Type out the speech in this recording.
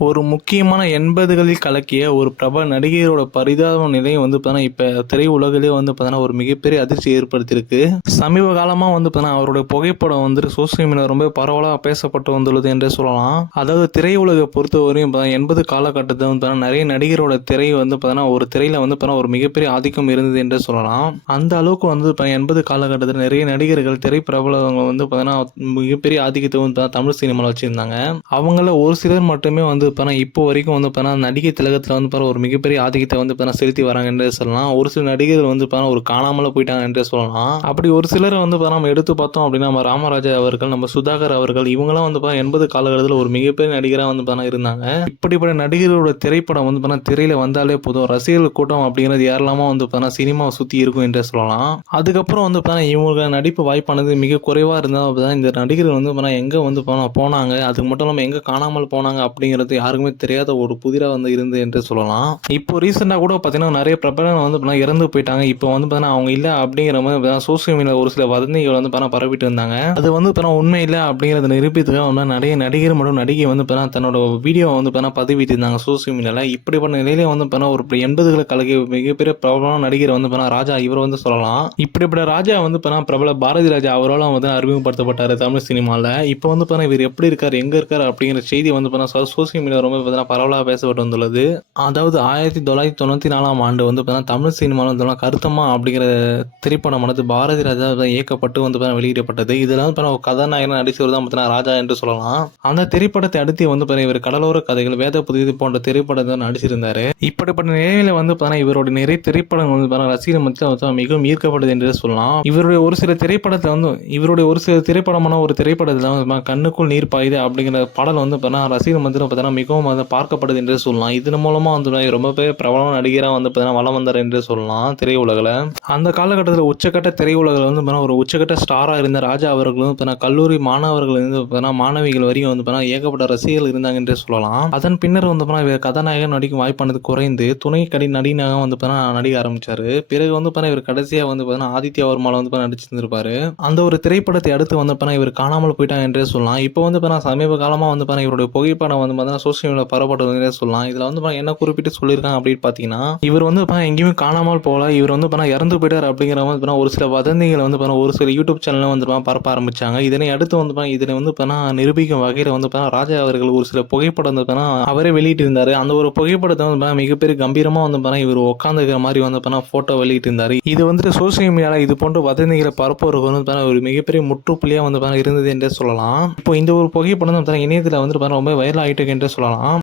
ஒரு முக்கியமான 80களில் கலக்கிய ஒரு பிரபல நடிகையோட பரிதாப நிலையம் வந்து பார்த்தீங்கன்னா, இப்ப திரையுலகிலே வந்து பார்த்தீங்கன்னா, ஒரு மிகப்பெரிய அதிர்ச்சி ஏற்படுத்தியிருக்கு. சமீப காலமா வந்து பார்த்தீங்கன்னா, அவருடைய புகைப்படம் வந்து சோசியல் மீடியால ரொம்ப பரவலா பேசப்பட்டு வந்துள்ளது என்றே சொல்லலாம். அதாவது திரையுலகை பொறுத்தவரையும் 80 காலகட்டத்தில வந்து பார்த்தீங்கன்னா, நெறைய நடிகரோட திரை வந்து பார்த்தீங்கன்னா, ஒரு திரையில வந்து பார்த்தீங்கன்னா, ஒரு மிகப்பெரிய ஆதிக்கம் இருந்தது என்றே சொல்லலாம். அந்த அளவுக்கு வந்து 80 காலகட்டத்தில நெறைய நடிகர்கள், திரை பிரபலங்கள் வந்து பார்த்தீங்கன்னா, மிகப்பெரிய ஆதிக்கத்த வந்து தமிழ் சினிமால வச்சிருந்தாங்க. அவங்கள ஒரு சிலர் மட்டுமே வந்து பார்த்தீங்கன்னா, இப்போ வரைக்கும் வந்து பார்த்தீங்கன்னா, நடிகை திலகத்தில வந்து பார்த்தீங்கன்னா, ஒரு மிகப்பெரிய ஆதிக்கத்த வந்து பார்த்தீங்கன்னா, செலுத்தி வராங்க என்றே சொல்லலாம். ஒரு சில நடிகர்கள் வந்து பார்த்தீங்கன்னா, ஒரு காணாமலே போயிட்டாங்க என்றே சொல்லலாம். அப்படி ஒரு சிலர வந்து பார்த்தீங்கன்னா, நம்ம எடுத்து பார்த்தோம் அப்படின்னா, நம்ம ராமராஜா அவர்கள், நம்ம சுதாகர் அவர்கள் இவங்கலாம் வந்து பார்த்தீங்கன்னா, 80 காலகட்டத்தில ஒரு மிகப்பெரிய நடிகரா வந்து பார்த்தீங்கன்னா இருந்தாங்க. இப்படிப்பட்ட நடிகர்களோட திரைப்படம் வந்து பார்த்தீங்கன்னா, திரையில வந்தாலே போதும் ரசிகர்கள் கூட்டம் அப்படிங்கிறது ஏராளமா வந்து பார்த்தீங்கன்னா, சினிமாவ சுத்தி இருக்கும் என்றே சொல்லலாம். அதுக்கப்புறம் வந்து பார்த்தீங்கன்னா, இவங்க நடிப்பு வாய்ப்பானது மிக குறைவா இருந்தாலும் அப்படிதான் இந்த நடிகர்கள் வந்து பார்த்தீங்கன்னா, எங்க வந்து போனாங்க, அதுக்கு மட்டும் இல்லாம எங்க காணாமல் போனாங்க அப்படிங்கிறது யாருக்குமே தெரியாத ஒரு புதிரா வந்து இருந்து என்று சொல்லலாம். இப்போ ரீசெண்டா கூட பார்த்தீங்கன்னா, நெறைய பிரபலங்கள் வந்து பார்த்தீங்கன்னா இறந்து போயிட்டாங்க. இப்போ வந்து பார்த்தீங்கன்னா, அவங்க இல்ல அப்படிங்கிற மாரி சோசியல் மீடியால ஒரு சில வதந்திகள் வந்து பார்த்தீங்கன்னா பரவிட்டு இருந்தாங்க. அது வந்து பார்த்தீங்கன்னா உண்மை இல்ல அப்படிங்கிறத நிரூபித்துக்காக வந்து நெறைய நடிகர் மற்றும் நடிகை வந்து பார்த்தீங்கன்னா தன்னோட வீடியோவ வந்து பார்த்தீங்கன்னா பதிவிட்டிருந்தாங்க சோசியல் மீடியால. இப்படிப்பட்ட நிலையில வந்து பார்த்தீங்கன்னா ஒரு 80கள கலக்கிய மிகப்பெரிய பிரபலமான நடிகர் வந்து பார்த்தீங்கன்னா ராஜா இவர் வந்து சொல்லலாம். இப்படிப்பட்ட ராஜா வந்து பார்த்தீங்கன்னா பிரபல பாரதி ராஜா அவரால வந்து அறிமுகப்படுத்தப்பட்டாரு தமிழ் சினிமால. இப்போ வந்து பார்த்தீங்கன்னா இவர் எப்படி இருக்காரு, எங்க இருக்காரு அப்படிங்கிற செய்தி வந்து பார்த்தீங்கன்னா சோசியல் மீடியா ரொம்ப பார்த்தீங்கன்னா பரவலாக பேசப்பட்டு வந்துள்ளது. அதாவது 1994ஆம் ஆண்டு வந்து பார்த்தீங்கன்னா தமிழ் சினிமாவில் வந்து கருத்தம்மா அப்படிங்கிற திரைப்படமானது பாரதி ராஜா இயக்கப்பட்டு வந்து பார்த்தீங்கன்னா வெளியிடப்பட்டது. இதில் வந்து பார்த்தீங்கன்னா கதாநாயகன் நடிச்சவர் தான் பார்த்தீங்கன்னா ராஜா என்று சொல்லலாம். அந்த திரைப்படத்தை அடுத்து வந்து பார்த்தீங்கன்னா இவர் கடலோர கதைகள், வேத புதிது போன்ற திரைப்படத்தை நடிச்சிருந்தாரு. இப்படிப்பட்ட நிலையில வந்து பார்த்தீங்கன்னா இவருடைய நிறைய திரைப்படங்கள் வந்து பார்த்தீங்கன்னா ரசிகர் மத்தியில் மிகவும் ஈர்க்கப்பட்டது என்று சொல்லலாம். இவருடைய ஒரு சில திரைப்படமான ஒரு திரைப்படத்தில் வந்து கண்ணுக்குள் நீர் பாயுது அப்படிங்கிற பாடல் வந்து பார்த்தீங்கன்னா ரசிகர் மத்தியில் பார்த்தீங்கன்னா மிகவும் அதை பார்க்கப்படுது என்றே சொல்லலாம். இதன் மூலமா வந்து ரொம்ப பிரபலமான நடிகராக வந்து பார்த்தீங்கன்னா வலம் வந்தார் என்றே சொல்லலாம் திரையுலகில். அந்த காலகட்டத்தில் உச்சக்கட்ட திரையுலகில் வந்து ஒரு உச்சக்கட்ட ஸ்டாராக இருந்த ராஜா அவர்கள் வந்து பார்த்தீங்கன்னா கல்லூரி மாணவர்கள் இருந்து பார்த்தீங்கன்னா மாணவிகள் வரைக்கும் வந்து பார்த்தீங்கன்னா ஏகப்பட்ட ரசிகர்கள் இருந்தாங்க என்றே சொல்லலாம். அதன் பின்னர் வந்து பார்த்தீங்கன்னா கதாநாயகன் நடிக்கும் வாய்ப்பானது குறைந்து துணை நடிகனாக வந்து பார்த்தீங்கன்னா நடிக்க ஆரம்பிச்சாரு. பிறகு வந்து பார்த்தீங்கன்னா இவர் கடைசியாக வந்து பார்த்தீங்கன்னா ஆதித்யா வர்மால வந்து நடிச்சிருந்திருப்பாரு. அந்த ஒரு திரைப்படத்தை அடுத்து வந்து பார்த்தீங்கன்னா இவர் காணாமல் போயிட்டாங்க என்றே சொல்லலாம். இப்போ வந்து பார்த்தீங்கன்னா சமீப காலமாக வந்து பார்த்தீங்கன்னா இவருடைய புகைப்படம் வந்து பார்த்தீங்கன்னா சோசியல் மீடியாவில் பரவப்படுவதே சொல்லலாம். இதில் வந்து என்ன குறிப்பிட்டு சொல்லியிருக்காங்க அப்படின்னு பார்த்தீங்கன்னா, இவர் வந்து எங்கேயுமே காணாமல் போகல, இவர் வந்து இறந்து போயிட்டார் அப்படிங்கிற மாதிரி ஒரு சில வதந்திகளை வந்து ஒரு சில யூடியூப் சேனலில் வந்து பரப்ப ஆரம்பிச்சாங்க. இதனை அடுத்து வந்து இதனை வந்து நிரூபிக்கும் வகையில் வந்து ராஜா அவர்கள் ஒரு சில புகைப்படம் வந்து அவரே வெளியிட்டிருந்தாரு. அந்த ஒரு புகைப்படத்தை வந்து மிகப்பெரிய கம்பீரமாக வந்து இவர் உட்காந்துக்கிற மாதிரி வந்து போட்டோ வெளியிட்டிருந்தாரு. இது வந்துட்டு சோசியல் மீடியாவில் இது போன்ற வதந்திகளை பரப்புவதற்கு வந்து ஒரு மிகப்பெரிய முற்றுப்புள்ளியாக வந்து இருந்தது என்றே சொல்லலாம். இப்போ இந்த ஒரு புகைப்படம் இணையத்தில் வந்து ரொம்ப வைரல் ஆகிட்டு என்றே சொல்லலாம்.